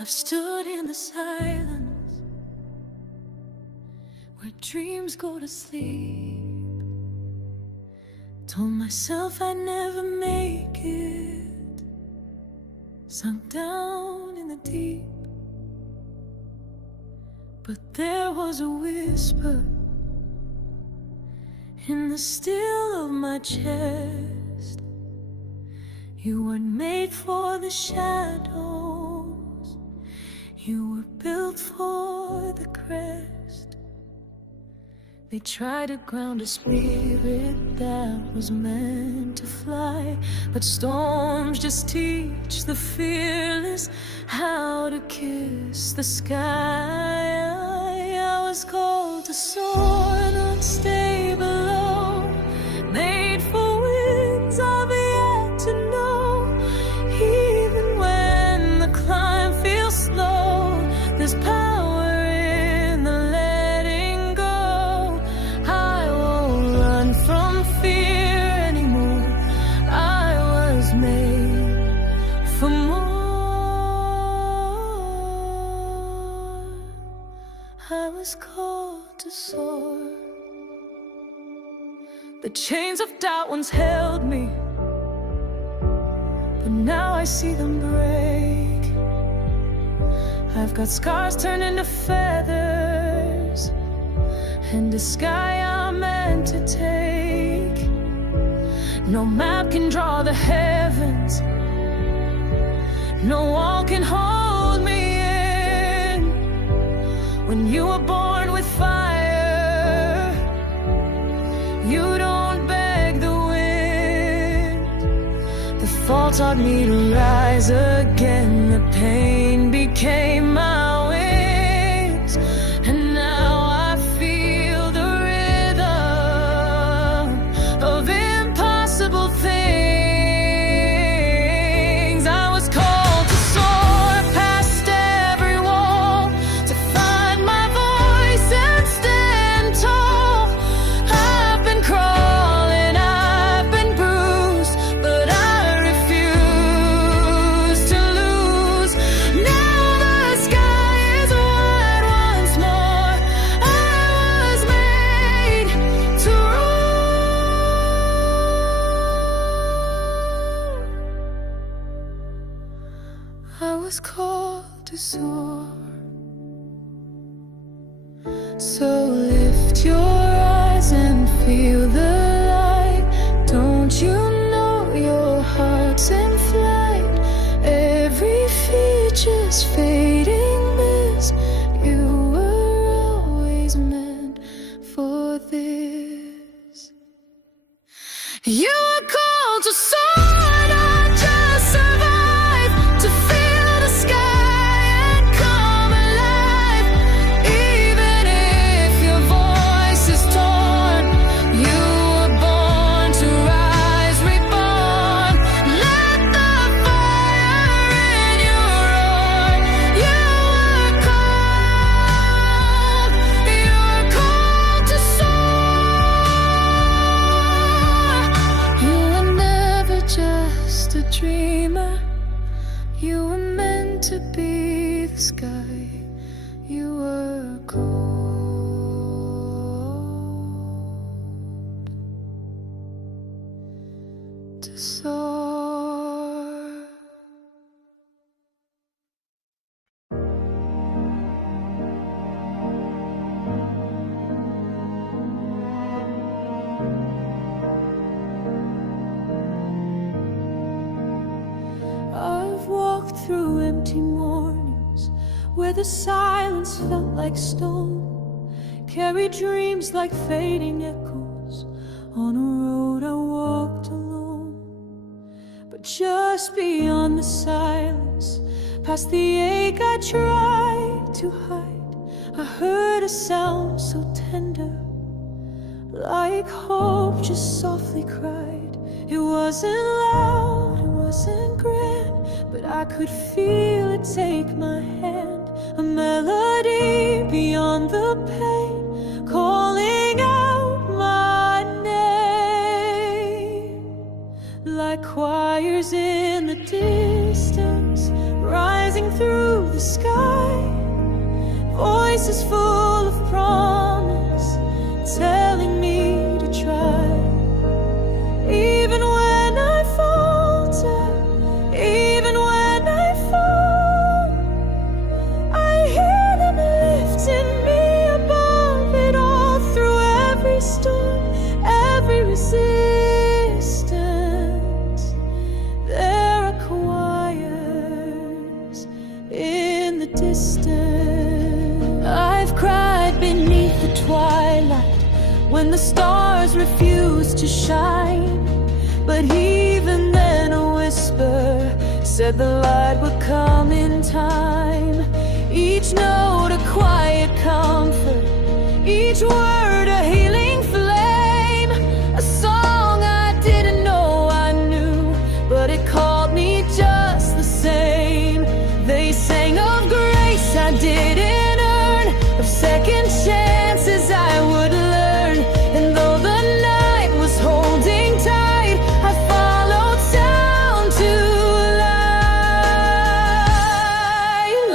I've stood in the silence where dreams go to sleep. Told myself I'd never make it, sunk down in the deep. But there was a whisper in the still of my chest. You weren't made for the shadows, you were built for the crest. They tried to ground a spirit that was meant to fly, but storms just teach the fearless how to kiss the sky. I was called to soar, not stay below, made for wings I've yet to know. Even when the climb feels slow, there's power in the letting go. I won't run from fear anymore. I was made for more. I was called to soar. The chains of doubt once held me, but now I see them break. I've got scars turned into feathers, and a sky I'm meant to take. No map can draw the heavens, no wall can hold me in. When you were born with fire, you don't beg the wind. The fall taught me to rise again. The pain became my wings, and now I feel the rhythm of impossible things. I was called to soar past every wall, to find my voice and stand tall. I've been crawling, I've been bruised, but I refuse to lose. Now the sky is wide once more. I was made to rule. I was called to soar. So lift your eyes and feel the light. Don't you know your heart's in flight? Every feature's fading mist. You were always meant for this. You are called to soar, not just survive, to feel the sky and come alive. Even if your voice is torn, you were born to rise, reborn. Let the fire in you roar. You were called to soar. You were never just a dreamer. You were meant to be the sky. You were called to soar. I've walked through empty mornings where the silence felt like stone, carried dreams like fading echoes on a road I walked alone. But just beyond the silence, past the ache I tried to hide, I heard a sound so tender, like hope just softly cried. It wasn't loud, it wasn't grand, but I could feel it take my hand. A melody beyond the pain, calling out my name. Like choirs in the distance, rise rising through the sky. Voices full of promise, telling me to try. Even when I falter, even when I fall, I hear them lifting me above it all. Through every storm, every resistance, there are choirs in the distance. I've cried beneath the twilight when the stars refused to shine, but even then a whisper said the light would come in time. Each note a quiet comfort, each word a healing flame. A song I didn't know I knew, but it called me just the same. They sang of grace I didn't earn, of second chances I would learn. And though the night was holding tight, I followed sound to light.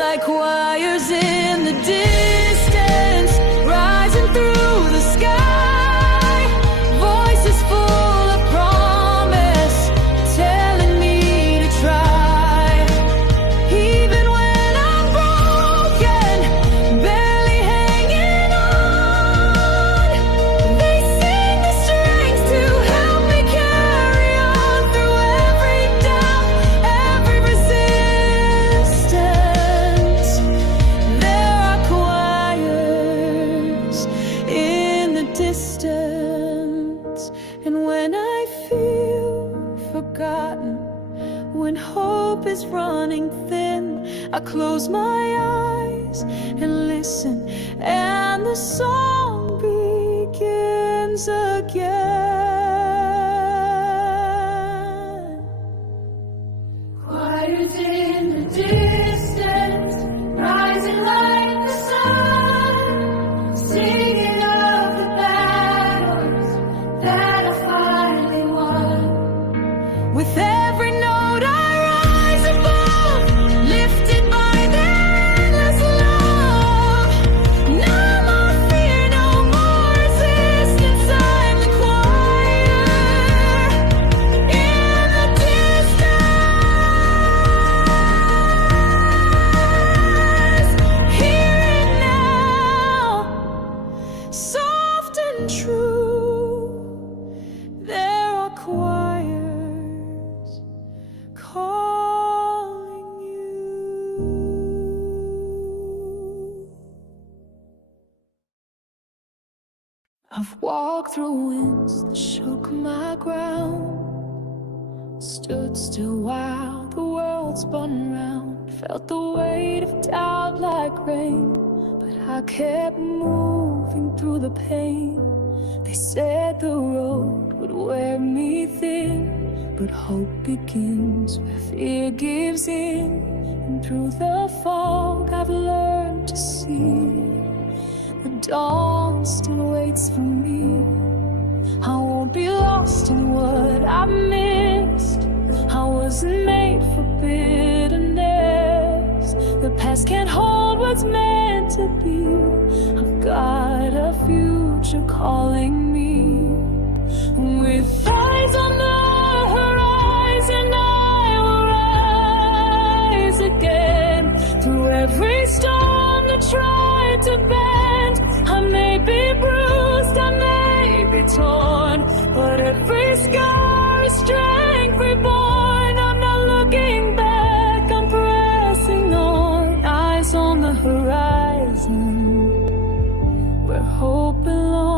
Like wires in the distance, rising through the sky. Voices full of promise, telling me to try. Even when I'm broken, barely hanging on, they sing the strength to help me carry on. Through every doubt, every resistance, there are choirs in the distance. And when I feel forgotten, when hope is running thin, I close my eyes and listen, and the song begins again. Quiet in the distance, rising like the sun, singing of the battles that I finally won. With every note I rise above, lifted by their endless love. No more fear, no more resistance. I'm the choir in the distance. Hear it now, soft and true. There are choirs calling you. I've walked through winds that shook my ground, stood still while the world spun round, felt the weight of doubt like rain, but I kept moving through the pain. They said the road would wear me thin, but hope begins where fear gives in. And through the fog I've learned to see the dawn still waits for me. I won't be lost in what I missed. I wasn't made for bitterness. The past can't hold what's meant to be. I've got a future calling me. With eyes on the horizon, I will rise again. Through every storm that tried to bend, I may be bruised, I may be torn, but every scar is strength reborn. I'm not looking back, I'm pressing on. Eyes on the horizon, where hope belongs.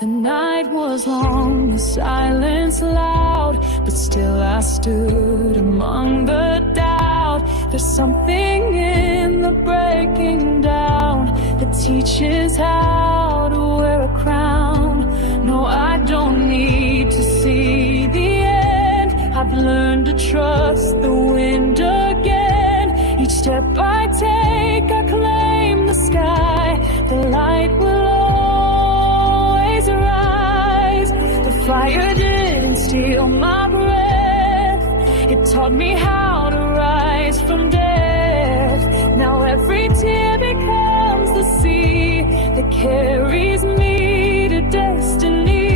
The night was long, the silence loud, but still I stood among the doubt. There's something in the breaking down that teaches how to wear a crown. No, I don't need to see the end. I've learned to trust the wind again. Each step I take, I claim the sky. The light will always rise. The fire did didn't steal my breath. It taught me how to rise from death. Now every tear becomes the sea that carries me to destiny.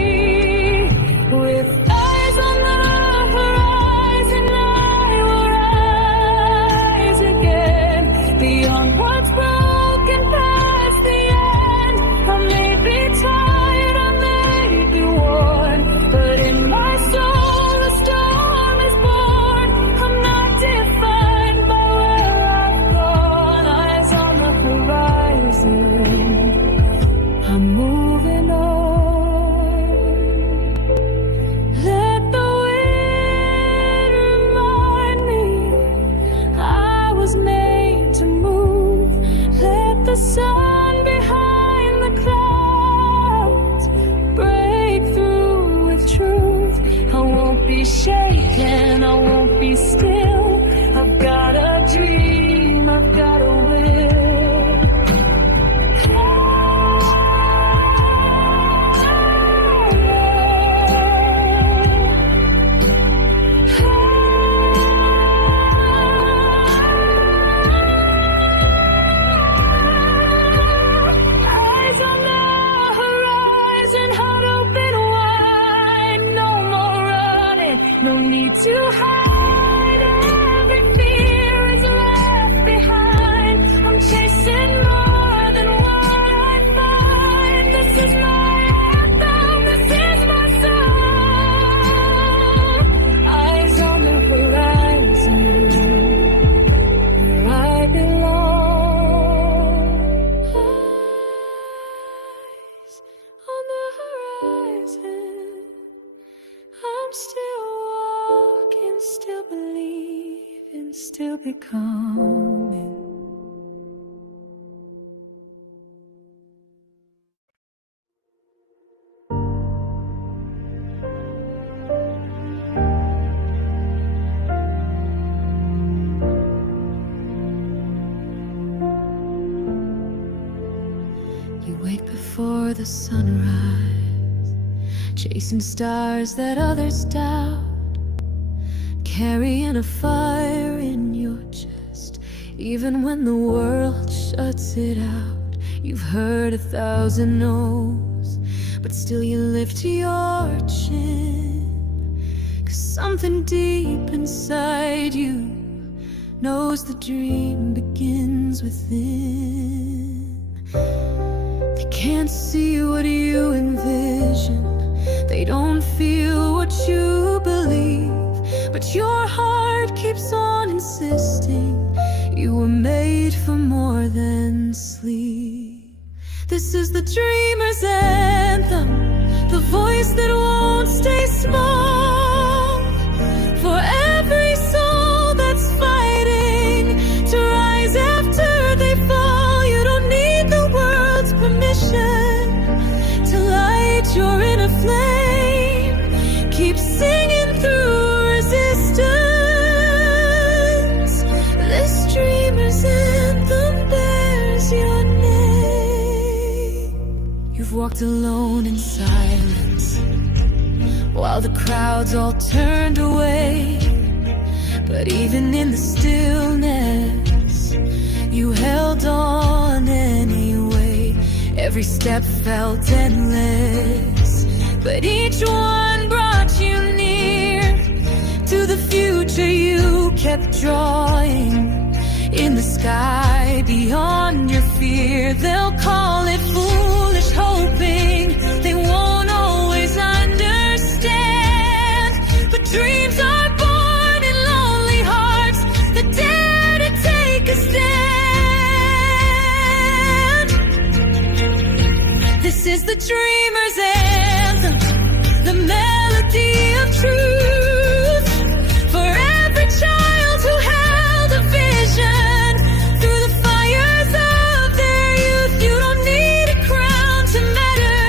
With eyes on the horizon, I will rise again. Beyond what's broken, past the end. I may be tired, I may be worn, but in my soul a storm is born. I'm not defined by where I've gone. Eyes on the horizon, I'm moving on. Let the wind remind me I was made to move. Let the sun behind the clouds break through with truth. I won't be shaken, I won't be still. I've got a dream, I've got a will. Eyes on the horizon, heart open wide. No more running, no need to hide. Every fear is left behind. I'm chasing more than what I find. This is my anthem, this is my song. Eyes on the horizon, where I belong. Eyes on the horizon, I'm still walking, still believing, still becoming. You wake before the sunrise, chasing stars that others doubt, carrying a fire in your chest, even when the world shuts it out. You've heard 1,000 no's, but still you lift your chin, 'cause something deep inside you knows the dream begins within. They can't see what you envision, they don't feel what you believe, but your heart keeps on insisting you were made for more than sleep. This is the dreamer's anthem, the voice that won't stay small. For every soul that's fighting to rise after they fall, you don't need the world's permission to light your inner flame. Keep singing through resistance. This dreamer's anthem bears your name. You've walked alone in silence while the crowds all turned away, but even in the stillness you held on anyway. Every step felt endless, but each one brought you near to the future you kept drawing. In the sky beyond your fear, they'll call it foolish hoping they won't always understand. But dreams are born in lonely hearts that dare to take a stand. This is the dreamer's anthem, the melody of truth. For every child who held a vision through the fires of their youth, you don't need a crown to matter,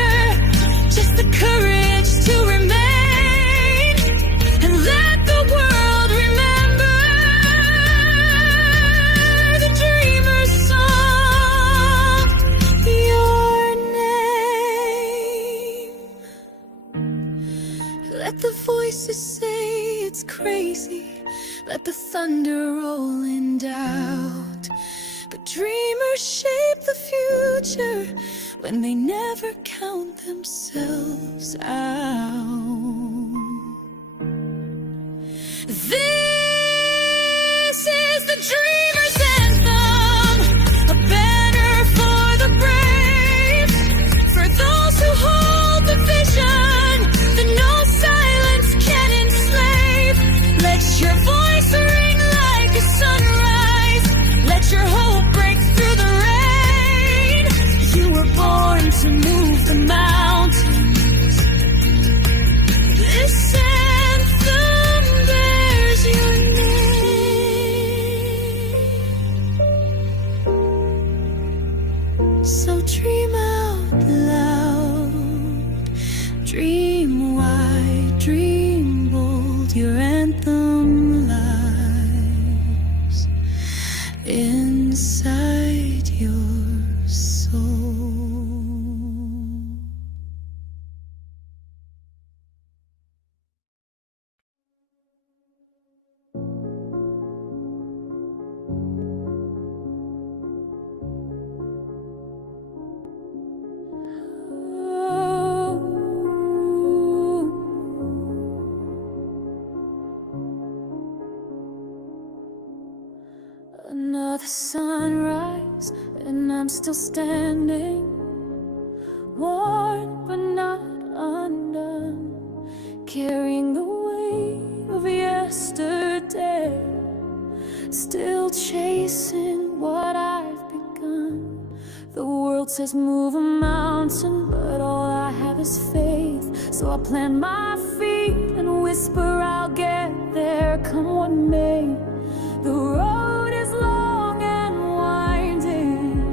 just the courage to remain and let the world remember the dreamer's song, your name. voices say it's crazy, let the thunder roll in doubt. But dreamers shape the future when they never count themselves out. This is the dreamer's anthem, a banner for the brave, for those who hold the vision that no silence can enslave. Let your voice ring like a sunrise, let your hope break through the rain. You were born to move the mountains. This anthem bears your name. So dream out loud, dream wide, dream bold. Your anthem lies inside your soul. Another sunrise, and I'm still standing, worn but not undone, carrying the weight of yesterday, still chasing what I've begun. The world says move a mountain, but all I have is faith. So I plant my feet and whisper I'll get there, come what may. The road is long and winding,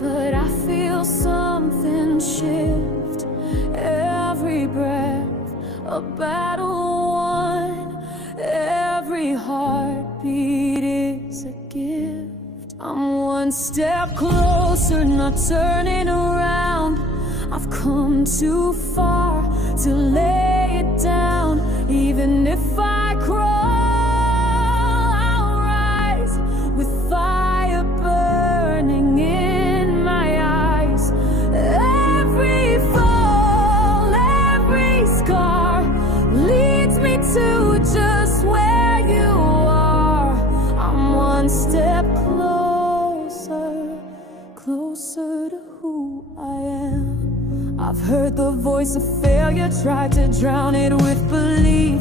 but I feel something shift. Every breath, a battle won. Every heartbeat is a gift. I'm one step closer, not turning around. I've come too far to lay it down. Even if I crawl, with fire burning in my eyes. Every fall, every scar leads me to just where you are. I'm one step closer, closer to who I am. I've heard the voice of failure, tried to drown it with belief,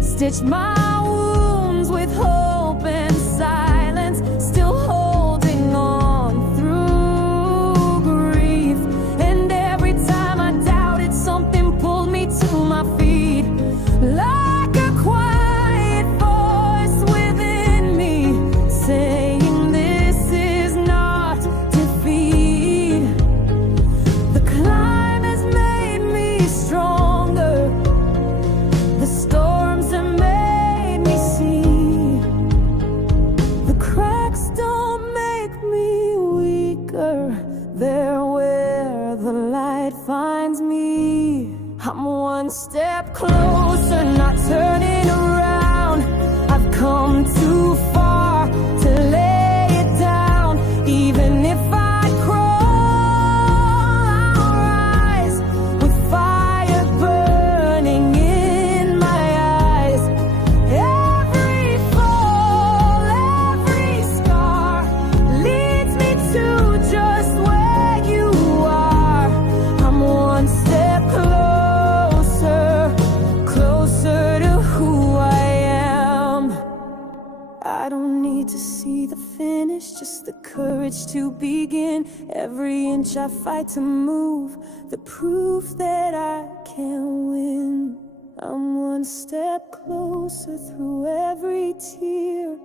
stitched my wounds with hope and silence, still holding on through grief. And every time I doubted, something pulled me to my feet, like a quiet voice within me, saying this is not defeat. The climb has made me stronger, the storms have made me see. The cracks don't make me weaker, they're where the light finds me. I'm one step closer, not turning around. I've come too far to lay it down. Even if I crawl, I'll rise with fire burning in my eyes. Every fall, every scar leads me to just where you are. I'm one step closer, closer to who I am. I don't need to see the finish, just the courage to begin. Every inch I fight to move, the proof that I can win. I'm one step closer through every tear.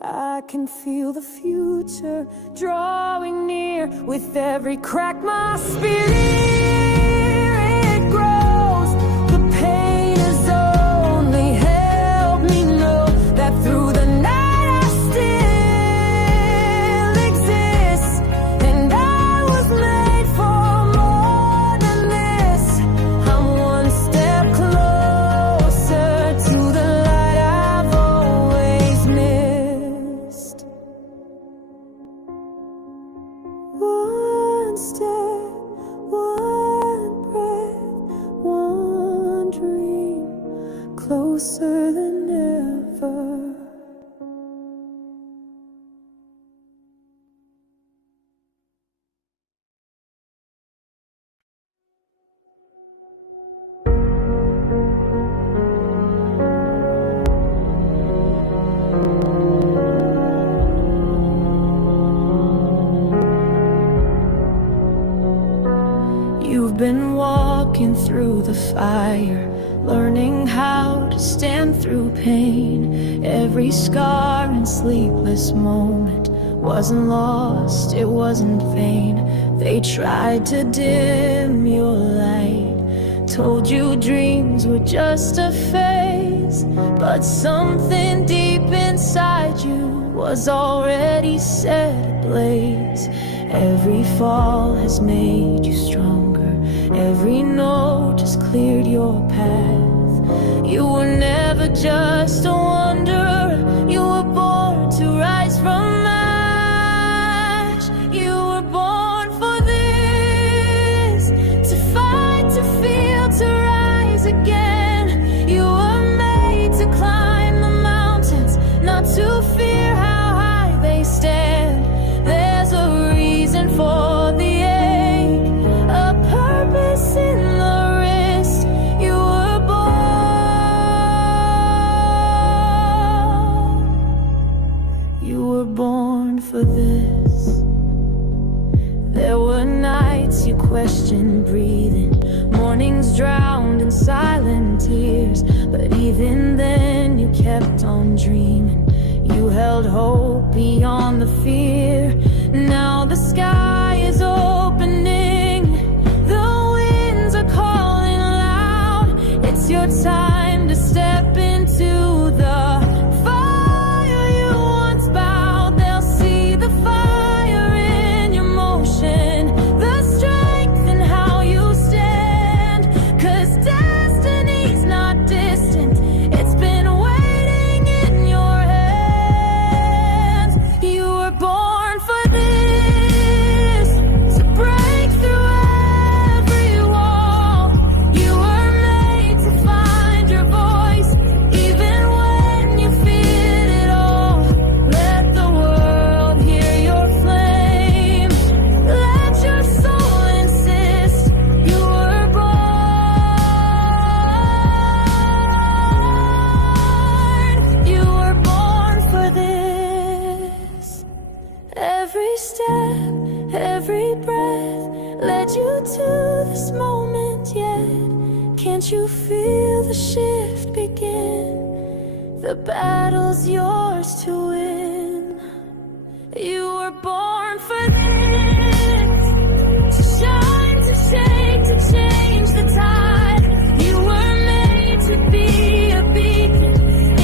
I can feel the future drawing near. With every crack my spirit grows. The pain has only helped me know that through the night I still exist. And I was made for more than this. I'm one step closer. closer than ever. You've been walking through the fire, learning how to stand through pain. Every scar and sleepless moment wasn't lost, it wasn't vain. They tried to dim your light, told you dreams were just a phase, but something deep inside you was already set ablaze. Every fall has made you stronger, every note just cleared your path. You were never just a wanderer, you were born to rise from ash. You were born for this, to fight, to feel, to rise again. You were made to climb the mountains, not to fear how high they stand. There's a reason for the ache, a purpose in the wrist. You were born, you were born for this. There were nights you questioned breathing, mornings drowned in silent tears, but even then you kept on dreaming. You held hope beyond the fear. Now the sky is opening, the winds are calling loud. It's your time to step into the fire you once bowed. They'll see the fire in your motion, the strength in how you stand. 'Cause destiny's not distant, it's been waiting in your hands. You were born for this, to break through every wall. You were made to find your voice, even when you feared it all. Let the world hear your flame, let your soul insist. You were born, you were born for this. Every step, every breath led you to this moment yet. Can't you feel the shift begin? The battle's yours to win. You were born for this, to shine, to shake, to change the tide. You were made to be a beacon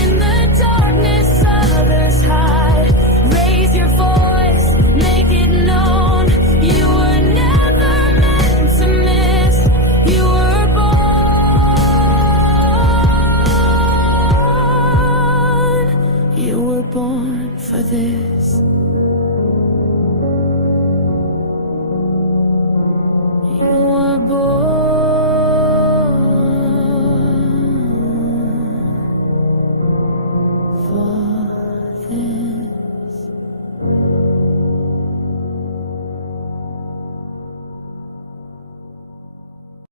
in the darkness others hide. Raise your voice, make it known. You were never meant to miss. You were born, you were born for this. You were born for